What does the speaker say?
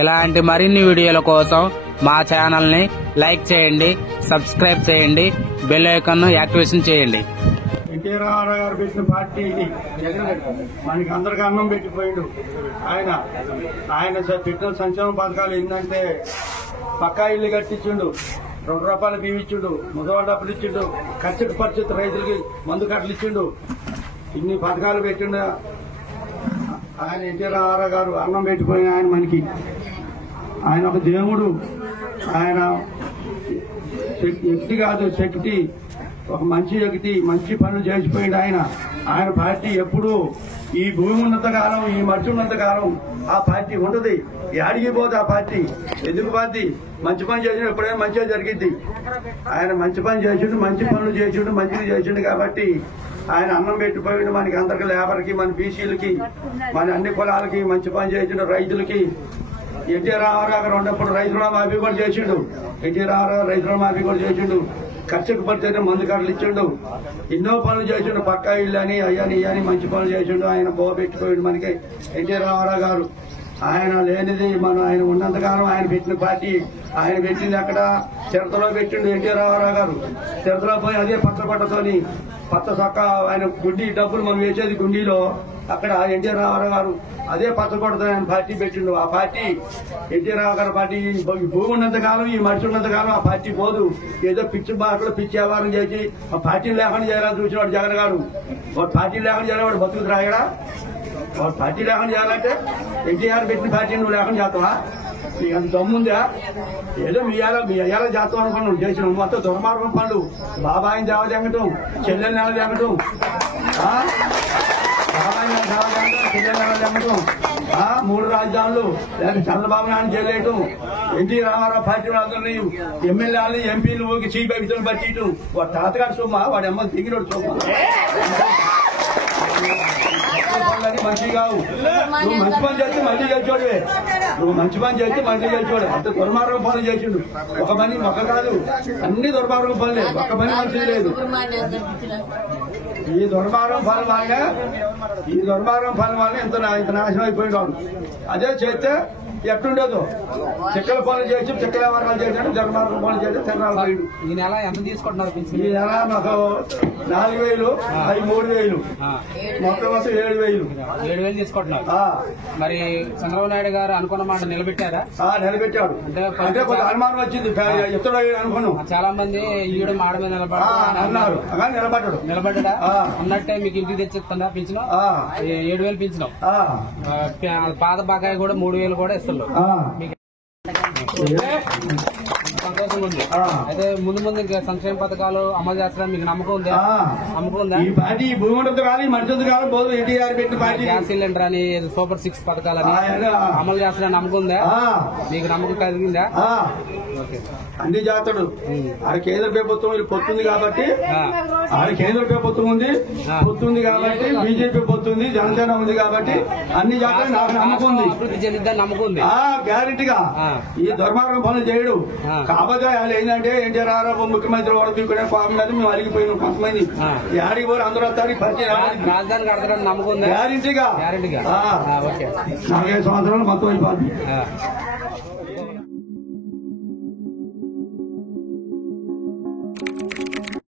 ఇలాంటి మరిన్ని వీడియోల కోసం మా ఛానల్ ని లైక్ చేయండి, సబ్స్క్రైబ్ చేయండి, బెల్ ఐకాన్ ను యాక్టివేషన్ చేయండి. ఎన్టీ రామారావు గారు పెట్టిన పార్టీ ఇది. మనకి అందరికి అన్నం పెట్టిపోయిండు. ఆయన పెట్టిన సంక్షేమ పథకాలు ఏంటంటే పక్కా ఇల్లు కట్టించిండు, 2 రూపాయలు బియ్యం ఇచ్చిండు, ముసలి డబ్బులు ఇచ్చిండు, ఖర్చుకు పరిస్థితి రైతులకి మందు కట్టలు ఇచ్చిండు. ఇన్ని పథకాలు పెట్టిండు ఆయన. ఎన్టీ రామారావు గారు అన్నం పెట్టిపోయిన ఆయన మనకి. ఆయన ఒక దేవుడు. ఆయన వ్యక్తి కాదు, శక్తి. ఒక మంచి వ్యక్తి, మంచి పనులు చేసిపోయింది ఆయన. ఆయన పార్టీ ఎప్పుడు ఈ భూమి ఉన్నంత కాలం, ఈ మట్టి ఉన్నంత కాలం ఆ పార్టీ ఉంటది. ఏడికి పోతే ఆ పార్టీ ఎందుకు పార్టీ? మంచి పని చేసిన ఎప్పుడైనా మంచిగా జరిగింది. ఆయన మంచి పని చేసిండు, మంచి పనులు చేసిండు, మంచిగా చేసిండు కాబట్టి ఆయన అన్నం పెట్టిపోయిండు మనకి అందరికి, లేబర్కి, మన బీసీలకి, మన అన్ని కులాలకి మంచి పని చేసిండు. రైతులకి ఎన్టీ రామారావు గారు ఉన్నప్పుడు రైతు రుణమాఫీ కూడా చేసిండు. ఎన్టీ రామారావు రైతు రుణమాఫీ కూడా చేసిండు. ఖర్చుకు పడితే మందు కట్టలు ఇచ్చిండు. ఎన్నో పనులు చేసిండు. పక్కా ఇల్లు అని అయ్యని ఇయ్యని మంచి పనులు చేసిండు. ఆయన పెట్టిపోయిండు మనకి ఎన్టీ రామారావు గారు. ఆయన లేనిది ఆయన ఉన్నంతకాలం ఆయన పెట్టిన పార్టీ. ఆయన పెట్టింది అక్కడ చిరతలో పెట్టిండు ఎన్టీ రామారావు గారు. చిరతలో పోయి అదే పచ్చబట్టతోని పచ్చ చొక్క ఆయన గుండీ డబ్బులు మనం వేసేది గుండీలో, అక్కడ ఎన్టీ రామారావు గారు అదే పచ్చబట్టతో ఆయన పార్టీ పెట్టిండు. ఆ పార్టీ ఎన్టీ రామారావు గారు పార్టీ భూమి ఉన్నంత కాలం, ఈ మనిషి ఉన్నంత కాలం ఆ పార్టీ పోదు. ఏదో పిచ్చి బాటలో పిచ్చి వ్యవహారం చేసి ఆ పార్టీని లేకుండా చేయాలని చూసినాడు జగన్ గారు. వాడు పార్టీ లేకుండా చేయాలి, వాడు బతుకు రాయడా? వాడు పార్టీ లేకుండా చేయాలంటే ఎన్టీఆర్ పెట్టిన పార్టీ నువ్వు లేకుండా చేస్తావా? నీకు అంత దమ్ముందా? ఏదో మీ అయ్యాల చేస్తాం అనుకుని నువ్వు చేసిన మొత్తం దుర్మార్గం పనులు. బాబాయిని దేవ తెంగటం, చెల్లెని నెల తెంగటం, బాబాయిని దేవ తెంగటం, చెల్లెని నెల తెంగటం, 3 రాజధానులు, లేదా చంద్రబాబు నాయుడు చేయలేయటం, ఎన్టీ రామారావు పార్టీ వాళ్ళని ఎమ్మెల్యేలు, ఎంపీలు ఊరికి సిబిఐ విధులు పట్టియటం. వాడు తాతగారు సొమ్మ, వాడి అమ్మ దిగినోడు సొమ్మ. మంచిగా కావు. నువ్వు మంచి పని చేస్తే మళ్ళీ గెలిచోడువే. నువ్వు మంచి పని చేస్తే మళ్ళీ గెలిచోడు. అంత దుర్మార్గం పనులు చేసిండు. ఒక పని మొక్క కాదు, అన్ని దుర్మార్గం పనులే. ఒక్క పని మంచిది లేదు. ఈ దుర్మార్గం పనుల వల్ల ఇంత నాశనం అయిపోయినాడు. అదే చేస్తే ఎట్టుండదు. చెక్కల పనులు చేసి, చెక్కల వర్గాలు చేసాడు, దుర్మార్గం పనులు చేసి తిరణాలు పోయాడు. ఈ నెల ఎంత తీసుకుంటున్నారు? ఈ నెల మాకు 4,000, అవి 3,000, మొత్తం 7,000. 7,000 తీసుకుంటున్నారు. మరి చంద్రబాబు నాయుడు గారు అనుకున్న మాట నిలబెట్టారా? నిలబెట్టాడు. అంటే కొంత అనుమానం వచ్చింది, ఎత్తుడు అనుకున్నాం. చాలా మంది ఈడు మాడ మీద అన్నారు, నిలబడ్డా ఉన్నట్టే మీకు ఇంటికి తెచ్చిస్తుందా పింఛను? 7,000 పింఛను. పాత బకాయి కూడా 3,000 కూడా ఇస్తున్నారు. సంతోషంగా ఉంది. అయితే ముందు ఇంకా సంక్షేమ పథకాలు అమలు చేస్తారని మీకు నమ్మకం ఉందా? ఈ పార్టీ భూమి ఉండదు కానీ మనిషి కాదు. బోధ ఎన్టీఆర్ పెట్టిన పార్టీ గ్యాస్ సిలిండర్ అని, సూపర్ 6 పథకాలని అమలు చేస్తారని నమ్మకం ఉందా? మీకు నమ్మకం కలిగిందా? అన్ని చేస్తాడు. ఆడ కేంద్ర ప్రభుత్వం పొత్తుంది కాబట్టి, పొత్తుంది కాబట్టి, బీజేపీ పొత్తుంది, జనసేన ఉంది కాబట్టి అన్ని చేస్తాడు. నాకు నమ్మకం ఉంది, అభివృద్ధి చెందిద్దని నమ్మకం ఉంది. గ్యారెంటీగా. ఈ దుర్మార్గం పనులు చేయడు. కాకపోతే వాళ్ళు ఏంటంటే ఎన్టీఆర్ రామారావు ముఖ్యమంత్రి వాడు తీసుకునే కోపం మీద మేము అలిగిపోయినాం. కొంతమంది యాడికి పోయి అందరూ వస్తారు. రాజధాని కడతారని నమ్మకం ఉందా? గ్యారెంటీగా. 45 సంవత్సరాలు మొత్తం అయిపోతుంది.